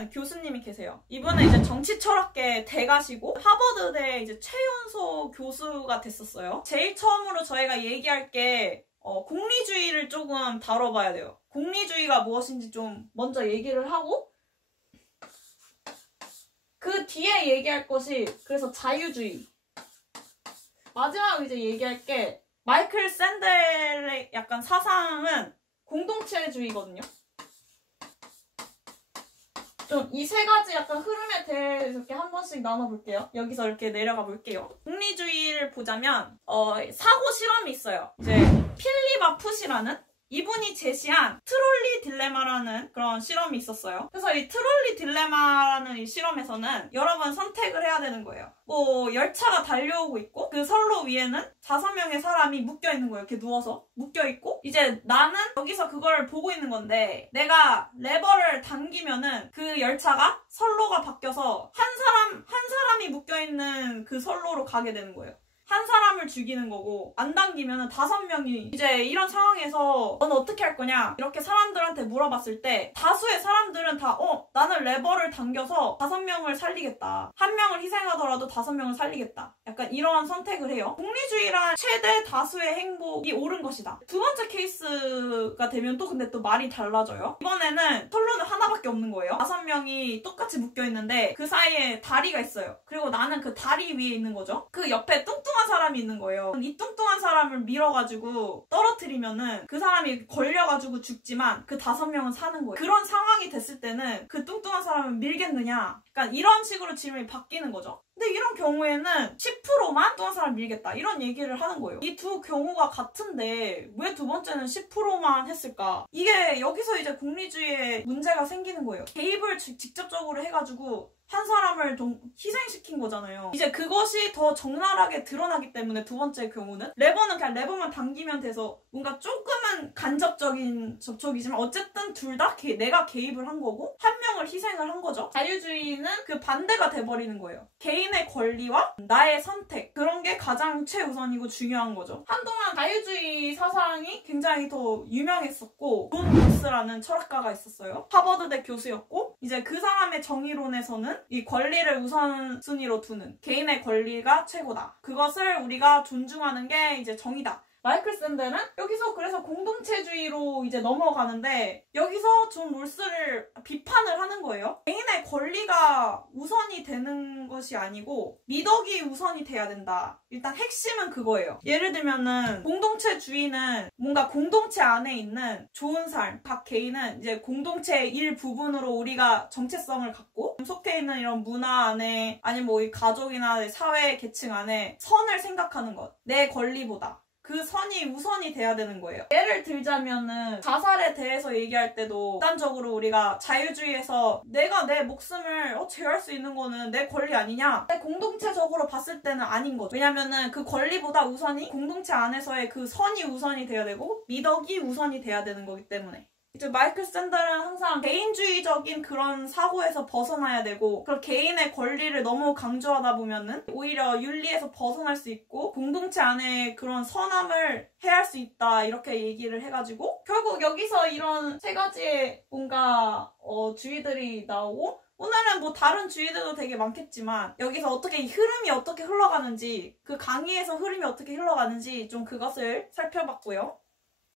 하는 교수님이 계세요. 이분은 이제 정치철학계 대가시고 하버드대 이제 최연소 교수가 됐었어요. 제일 처음으로 저희가 얘기할 게 공리주의를 조금 다뤄봐야 돼요. 공리주의가 무엇인지 좀 먼저 얘기를 하고 그 뒤에 얘기할 것이 그래서 자유주의. 마지막으로 이제 얘기할 게 마이클 샌델의 약간 사상은 공동체주의거든요. 좀 이 세 가지 약간 흐름에 대해서 이렇게 한 번씩 나눠볼게요. 여기서 이렇게 내려가 볼게요. 공리주의를 보자면 사고 실험이 있어요. 이제 필립 아풋이라는 이분이 제시한 트롤리 딜레마라는 그런 실험이 있었어요. 그래서 이 트롤리 딜레마라는 이 실험에서는 여러 번 선택을 해야 되는 거예요. 뭐 열차가 달려오고 있고 그 선로 위에는 5명의 사람이 묶여 있는 거예요. 이렇게 누워서 묶여 있고 이제 나는 여기서 그걸 보고 있는 건데 내가 레버를 당기면은 그 열차가 선로가 바뀌어서 한 사람이 묶여 있는 그 선로로 가게 되는 거예요. 한 사람을 죽이는 거고 안 당기면 5명이 이제 이런 상황에서 너는 어떻게 할 거냐 이렇게 사람들한테 물어봤을 때 다수의 사람들은 다 나는 레버를 당겨서 5명을 살리겠다. 1명을 희생하더라도 5명을 살리겠다. 약간 이러한 선택을 해요. 공리주의란 최대 다수의 행복이 옳은 것이다. 두 번째 케이스가 되면 또 근데 또 말이 달라져요. 이번에는 선로는 하나밖에 없는 거예요. 5명이 똑같이 묶여 있는데 그 사이에 다리가 있어요. 그리고 나는 그 다리 위에 있는 거죠. 그 옆에 뚱뚱한 사람이 있는 거예요. 이 뚱뚱한 사람을 밀어가지고 떨어뜨리면은 그 사람이 걸려가지고 죽지만 그 5명은 사는 거예요. 그런 상황이 됐을 때는 그 뚱뚱한 사람을 밀겠느냐? 그러니까 이런 식으로 질문이 바뀌는 거죠. 근데 이런 경우에는 10%만 뚱뚱한 사람을 밀겠다 이런 얘기를 하는 거예요. 이 두 경우가 같은데 왜 두 번째는 10%만 했을까? 이게 여기서 이제 공리주의에 문제가 생기는 거예요. 개입을 직접적으로 해가지고 한 사람을 좀 희생시킨 거잖아요. 이제 그것이 더 적나라하게 드러나기 때문에 두 번째 경우는 레버는 그냥 레버만 당기면 돼서 뭔가 조금은 간접적인 접촉이지만 어쨌든 둘 다 내가 개입을 한 거고 한 명을 희생을 한 거죠. 자유주의는 그 반대가 돼버리는 거예요. 개인의 권리와 나의 선택 그런 게 가장 최우선이고 중요한 거죠. 한동안 자유주의 사상이 굉장히 더 유명했었고 존 롤스라는 철학가가 있었어요. 하버드대 교수였고 이제 그 사람의 정의론에서는 이 권리를 우선순위로 두는 개인의 권리가 최고다. 그것을 우리가 존중하는 게 이제 정의다. 마이클 샌델은 여기서 그래서 공동체주의로 이제 넘어가는데 여기서 존 롤스를 비판을 하는 거예요. 개인의 권리가 우선이 되는 것이 아니고 미덕이 우선이 돼야 된다. 일단 핵심은 그거예요. 예를 들면은 공동체주의는 뭔가 공동체 안에 있는 좋은 삶, 각 개인은 이제 공동체의 일부분으로 우리가 정체성을 갖고 속해 있는 이런 문화 안에 아니면 뭐 이 가족이나 사회 계층 안에 선을 생각하는 것. 내 권리보다. 그 선이 우선이 돼야 되는 거예요. 예를 들자면은 자살에 대해서 얘기할 때도 일단적으로 우리가 자유주의에서 내가 내 목숨을 제어할 수 있는 거는 내 권리 아니냐? 근데 공동체적으로 봤을 때는 아닌 거죠. 왜냐면은 그 권리보다 우선이 공동체 안에서의 그 선이 우선이 돼야 되고 미덕이 우선이 돼야 되는 거기 때문에. 이제 마이클 샌델은 항상 개인주의적인 그런 사고에서 벗어나야 되고 그런 개인의 권리를 너무 강조하다 보면은 오히려 윤리에서 벗어날 수 있고 공동체 안에 그런 선함을 해할 수 있다 이렇게 얘기를 해가지고 결국 여기서 이런 세 가지의 뭔가 주의들이 나오고 오늘은 뭐 다른 주의들도 되게 많겠지만 여기서 어떻게 흐름이 어떻게 흘러가는지 그 강의에서 흐름이 어떻게 흘러가는지 좀 그것을 살펴봤고요.